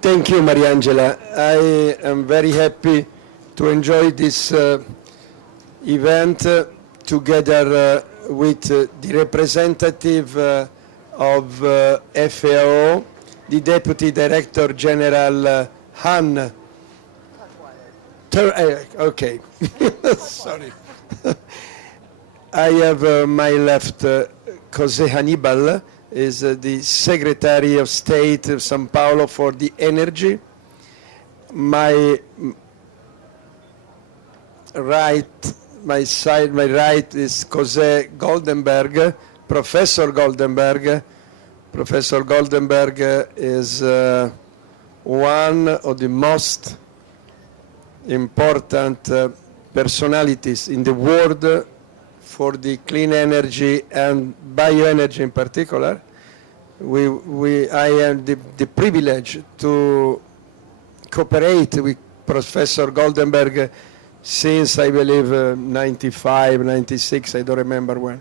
Thank you, Mariangela. I am very happy to enjoy this event together with the representative of FAO, the Deputy Director General Han. Okay, sorry. I have my left José Hannibal, is the Secretary of State of São Paulo for the Energy. My right is José Goldenberg, Professor Goldenberg. Professor Goldenberg is one of the most important personalities in the world for the clean energy and bioenergy in particular. I have the privilege to cooperate with Professor Goldenberg since, I believe, 95, 96, I don't remember when.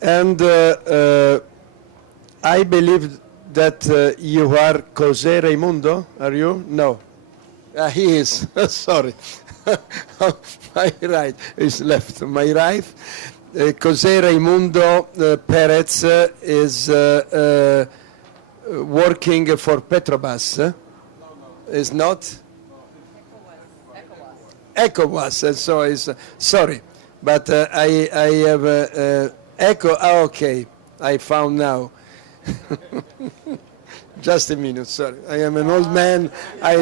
And I believe that you are José Raimundo, are you? No. He is, sorry. My right is left. My right, José Raimundo Perez is working for Petrobras. No. Is not? ECOWAS, and so is, sorry. But I have okay, I found now. Just a minute, sorry. I am an old man. I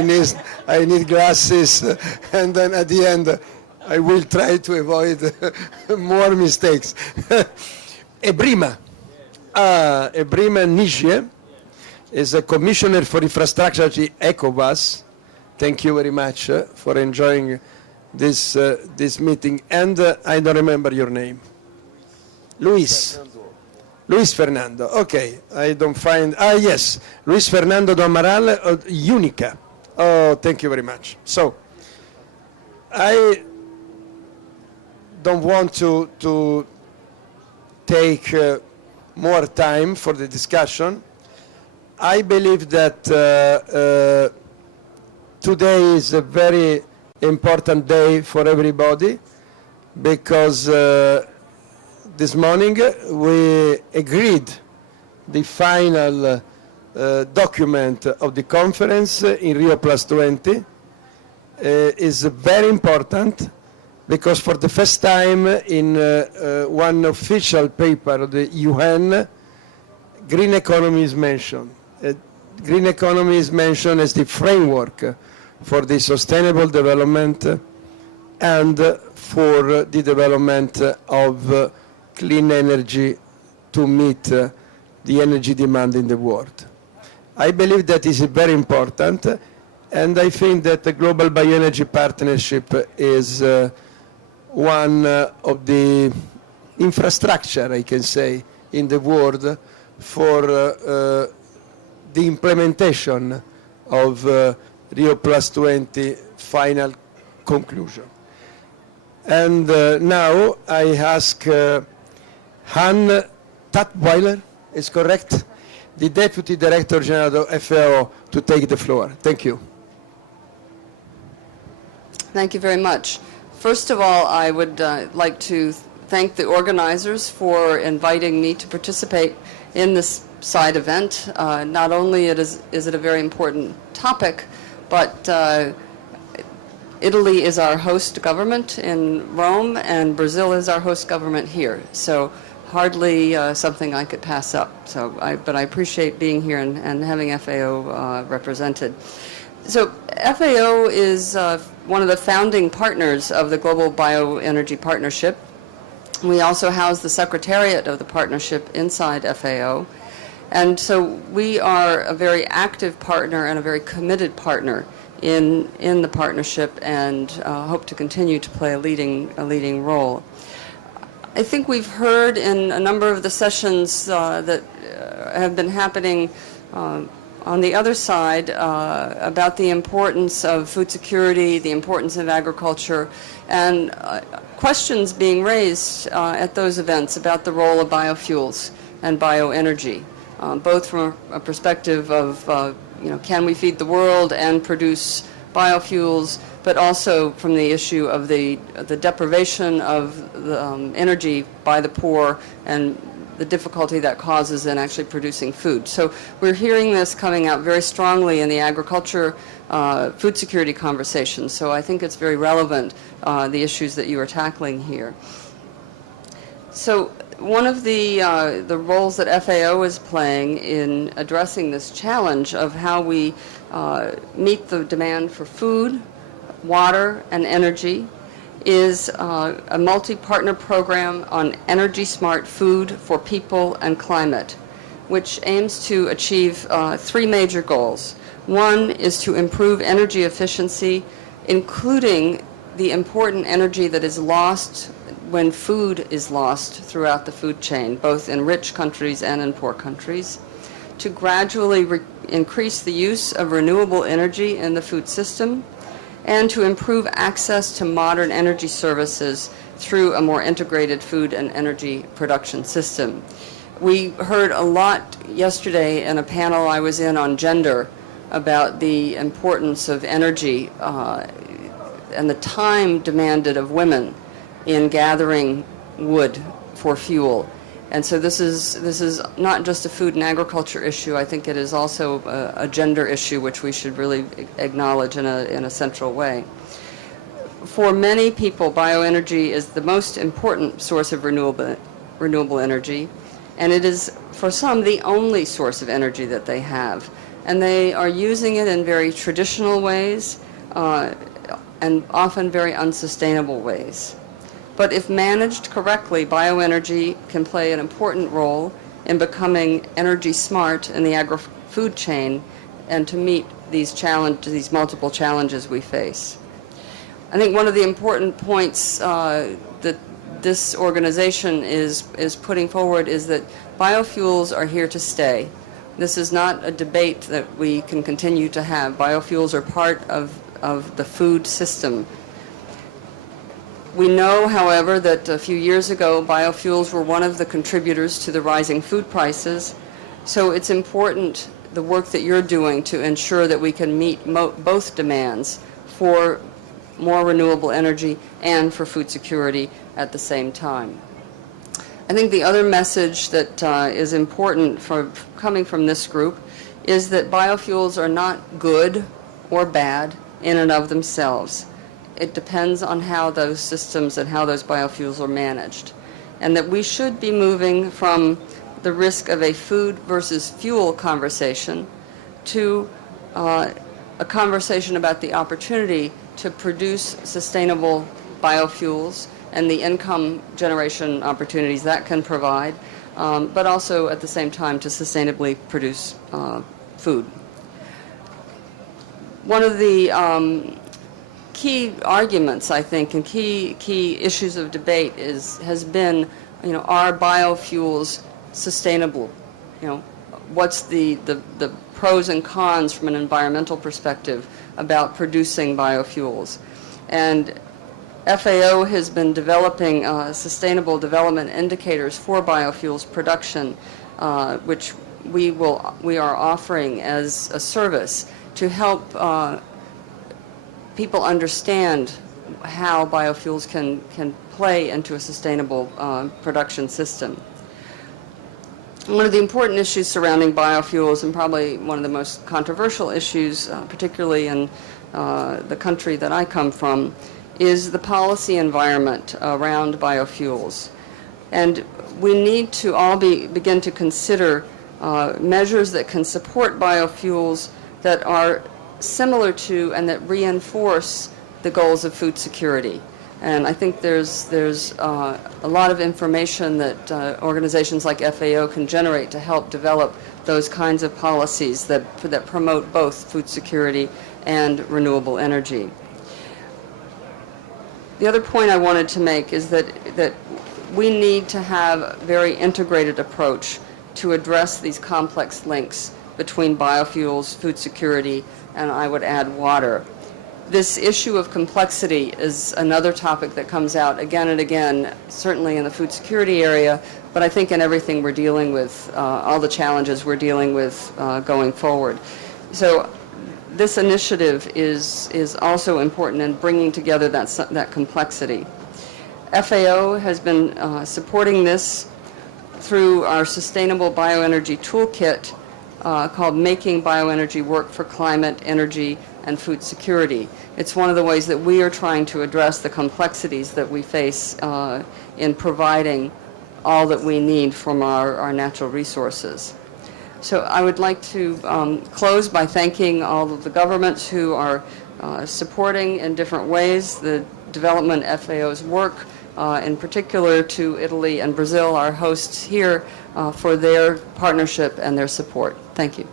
need glasses, and then at the end, I will try to avoid more mistakes. Ebrima Nigie is a commissioner for infrastructure at ECOWAS. Thank you very much for enjoying this meeting. And I don't remember your name. Luis Fernando, okay, I don't find, yes, Luis Fernando do Amaral, Unica. Oh, thank you very much. So, I don't want to take more time for the discussion. I believe that today is a very important day for everybody because this morning we agreed the final document of the conference in Rio Plus 20 is very important because for the first time in one official paper of the UN, green economy is mentioned. Green economy is mentioned as the framework for the sustainable development and for the development of clean energy to meet the energy demand in the world. I believe that is very important, and I think that the Global Bioenergy Partnership is one of the infrastructure, I can say, in the world for the implementation of Rio Plus 20 final conclusion. And now I ask Han Tutwiler, is correct? The Deputy Director General of FAO to take the floor. Thank you. Thank you very much. First of all, I would like to thank the organizers for inviting me to participate in this side event. Not only is it a very important topic, but Italy is our host government in Rome, and Brazil is our host government here. So hardly something I could pass up. But I appreciate being here and having FAO represented. So FAO is one of the founding partners of the Global Bioenergy Partnership. We also house the Secretariat of the partnership inside FAO. And so we are a very active partner and a very committed partner in the partnership, and hope to continue to play a leading role. I think we've heard in a number of the sessions that have been happening on the other side about the importance of food security, the importance of agriculture, and questions being raised at those events about the role of biofuels and bioenergy. both from a perspective of, can we feed the world and produce biofuels, but also from the issue of the deprivation of the, energy by the poor and the difficulty that causes in actually producing food. So we're hearing this coming out very strongly in the agriculture, food security conversation. So I think it's very relevant, the issues that you are tackling here. So one of the roles that FAO is playing in addressing this challenge of how we meet the demand for food, water, and energy is a multi-partner program on energy-smart food for people and climate, which aims to achieve 3 major goals. One is to improve energy efficiency, including the important energy that is lost when food is lost throughout the food chain, both in rich countries and in poor countries, to gradually increase the use of renewable energy in the food system, and to improve access to modern energy services through a more integrated food and energy production system. We heard a lot yesterday in a panel I was in on gender about the importance of energy and the time demanded of women in gathering wood for fuel. And so this is not just a food and agriculture issue. I think it is also a gender issue, which we should really acknowledge in a central way. For many people, bioenergy is the most important source of renewable energy, and it is, for some, the only source of energy that they have. And they are using it in very traditional ways and often very unsustainable ways. But if managed correctly, bioenergy can play an important role in becoming energy smart in the agri-food chain and to meet these multiple challenges we face. I think one of the important points that this organization is putting forward is that biofuels are here to stay. This is not a debate that we can continue to have. Biofuels are part of the food system. We know, however, that a few years ago, biofuels were one of the contributors to the rising food prices. So it's important, the work that you're doing, to ensure that we can meet both demands for more renewable energy and for food security at the same time. I think the other message that is important coming from this group is that biofuels are not good or bad in and of themselves. It depends on how those systems and how those biofuels are managed. And that we should be moving from the risk of a food versus fuel conversation to a conversation about the opportunity to produce sustainable biofuels and the income generation opportunities that can provide, but also at the same time to sustainably produce food. One of the key arguments, I think, and key issues of debate has been, are biofuels sustainable? What's the pros and cons from an environmental perspective about producing biofuels? And FAO has been developing sustainable development indicators for biofuels production, which we are offering as a service to help people understand how biofuels can play into a sustainable production system. One of the important issues surrounding biofuels, and probably one of the most controversial issues, particularly in the country that I come from, is the policy environment around biofuels. And we need to all begin to consider measures that can support biofuels that are similar to and that reinforce the goals of food security. And I think there's a lot of information that organizations like FAO can generate to help develop those kinds of policies that promote both food security and renewable energy. The other point I wanted to make is that we need to have a very integrated approach to address these complex links between biofuels, food security, and I would add water. This issue of complexity is another topic that comes out again and again, certainly in the food security area, but I think in everything we're dealing with, all the challenges we're dealing with going forward. So this initiative is also important in bringing together that complexity. FAO has been supporting this through our Sustainable Bioenergy Toolkit called Making Bioenergy Work for Climate, Energy, and Food Security. It's one of the ways that we are trying to address the complexities that we face in providing all that we need from our natural resources. So I would like to close by thanking all of the governments who are supporting in different ways the development FAO's work, in particular to Italy and Brazil, our hosts here, for their partnership and their support. Thank you.